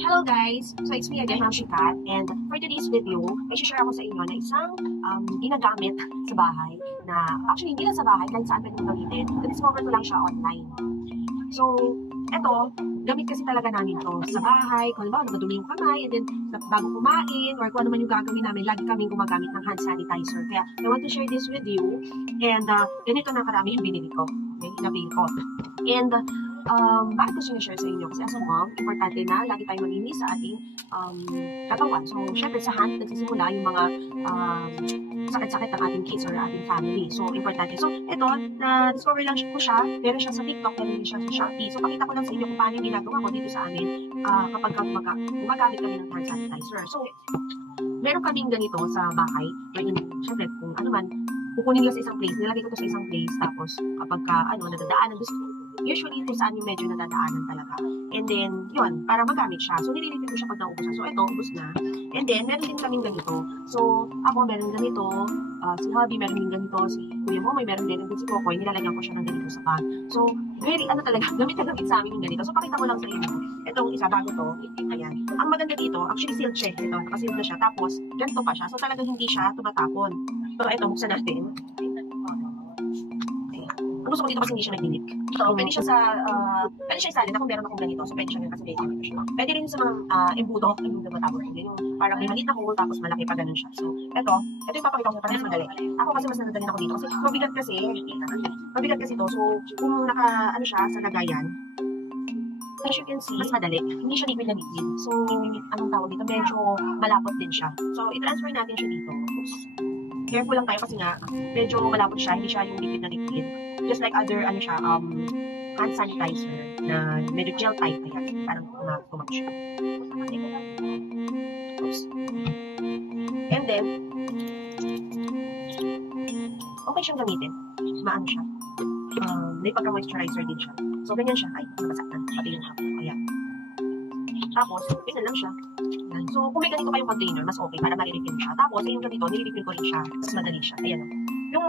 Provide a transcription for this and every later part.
Hello guys! So it's me again, Ma'am Shikat, and for today's video, may share ako sa inyo na isang ginagamit sa bahay na actually hindi lang sa bahay, kahit saan pwede mo gamitin. Na-discover ko lang siya online. So, eto, gamit kasi talaga namin to sa bahay, kung halimbawa namadumi yung kamay, and then bago kumain, or kung ano man yung gagawin namin, lagi kaming gumagamit ng hand sanitizer. Kaya I want to share this with you, and ganito na karami yung binili ko. Okay, inabil ko. And bakit ko sinishare sa inyo? Kasi as a mom, importante na lagi tayong maglinis sa ating katawan. So, syempre sa hand, nagsisimula yung mga sakit-sakit ng ating kids or ating family. So, importante. So, ito, na-discover lang ko siya. Meron siya sa TikTok, meron siya sa Shopee. So, pakita ko lang sa inyo kung paano yung ginagawa ko dito sa amin kapag gumagamit kami ng hand sanitizer. So, meron kaming ganito sa bahay. Syempre, kung ano man, kukunin nila sa isang place, nilagay ko to sa isang place, tapos kapag nadadaanan, usually kung saan yung medyo nadadaanan talaga. And then, yun, para magamit siya. So, nililipin ko siya pag naubos siya. So, ito, ubos na. And then, meron din kaming ganito. So, ako meron ganito, si Hubby meron din ganito, si Kuya mo may meron din, and then si Kokoy, nilalagyan ko siya ng ganito sa bag. So, very, talaga, gamit na gamit sa amin yung ganito. So, pakita ko lang sa inyo. Itong isa, bago to, ayan. Ang maganda dito, actually sealed siya. Ito, nakasealed na siya. Tapos, ganito pa siya. So, talagang hindi siya tumatapon. So, ito, buksan natin. Gusto ko dito kasi hindi siya nag-leak. So, pwede siya isalin. Ako meron akong ganito. So, pwede siya kasi ganito siya. Pwede rin sa mga embudo. Embudo ba tawag? Yung parang may maliit na hole tapos malaki pa ganun siya. So, ito yung papakita ko para mas madali. Ako kasi mas nadali ako dito kasi mabigat kasi. Mabigat kasi to. So, kung siya sa lagayan, as you can see, mas madali. Hindi siya liquid na liquid. So, anong tawag dito? Medyo malapot din siya. So, i-transfer natin siya dito. Oops. Careful lang tayo kasi nga, medyo malapot siya. Hindi siya yung liquid na liquid. Just like other, hand sanitizer na medyo gel type. Ayan, parang kumag siya. Oops. And then, okay siyang gamitin. Maano siya. May pagka-moisturizer din siya. So, ganyan siya. Ay, nabasa na. Pati yung hapon. Ayan. Tapos, ganyan lang siya. Ayan. So, kung may ganito kayong container, mas okay para ma-refill siya. Tapos, yung ganito, nililipin ko rin siya. Mas madali siya. Ayan.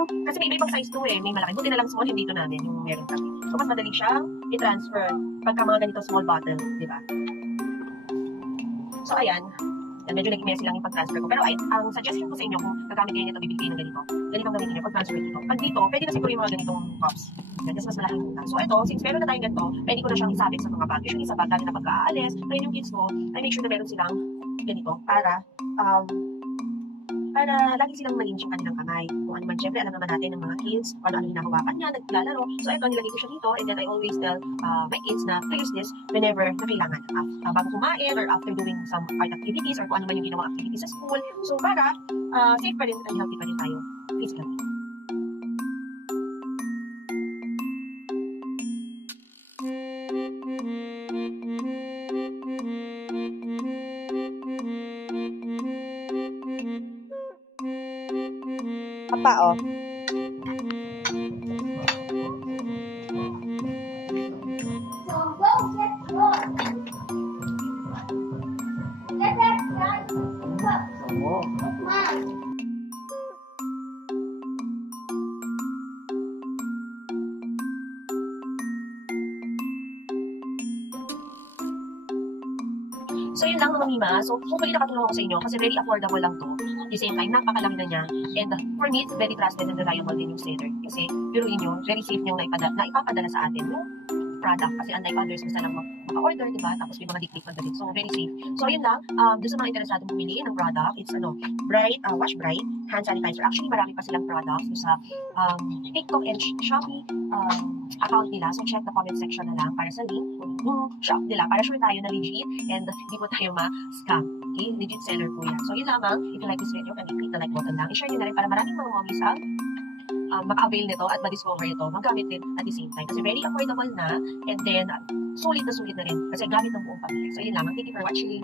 Kasi may iba-ibang size to may malaki. Buti na lang small, yung dito namin, yung meron kami. So, mas madali siyang i-transfer pagka mga ganito small bottle, di ba? So, ayan. Medyo naging messy lang yung pag-transfer ko. Pero ang suggestion ko sa inyo, kung gagamit kayo nito, bibili kayo ng ganito. Ganitong gamitin nyo, pag-transfer dito. Pag dito, pwede na siguro yung mga ganitong cups. Yan, kasi mas malaking muna. So, ito, since meron na tayong ganito, pwede ko na siyang isabit sa mga bag. Usually sa bag, lalo na pagka-aalis, ngayon yung kids ko, I make sure na meron silang ganito para lagi silang malinis yung kanilang kamay. Kung ano man, syempre, alam naman natin ng mga kids, kung ano hinahawakan niya, naglalaro. So, ito, nilagay ko siya dito, and then I always tell my kids na to use this whenever na kailangan. Bago kumain, or after doing some art activities, or kung ano man yung ginawa activities sa school. So, para safe pa rin and healthy pa rin tayo physically. Apa, oh. So, yun lang mga mima. So, hopefully nakatulong ako sa inyo kasi very affordable lang to. At the same time, napakalaki na niya. And for me, it's very trusted and reliable din yung seller. Kasi, biruin nyo, very safe niyang naipapadala sa atin yung product. Kasi unlike others, basta lang maka-order, diba? Tapos may mga dictate pa din. So, very safe. So, yun lang. Doon sa mga interesado bumili ng product, it's Wash Bright hand sanitizer. Actually, marami pa silang products sa TikTok and Shopee account nila. So, check the comment section na lang para sa link yung shop nila. Para sure tayo na legit and hindi po tayo ma-scam. Okay? Legit seller po yan. So, yun lamang. If you like this video, can you click the like button lang. I-share nyo na rin para maraming mga mommies ang maka-avail nito at ma-discover ito. Magamit din at the same time. Kasi very affordable na and then sulit na rin. Kasi gamit ng buong pamilya. So, yun lamang. Thank you for watching.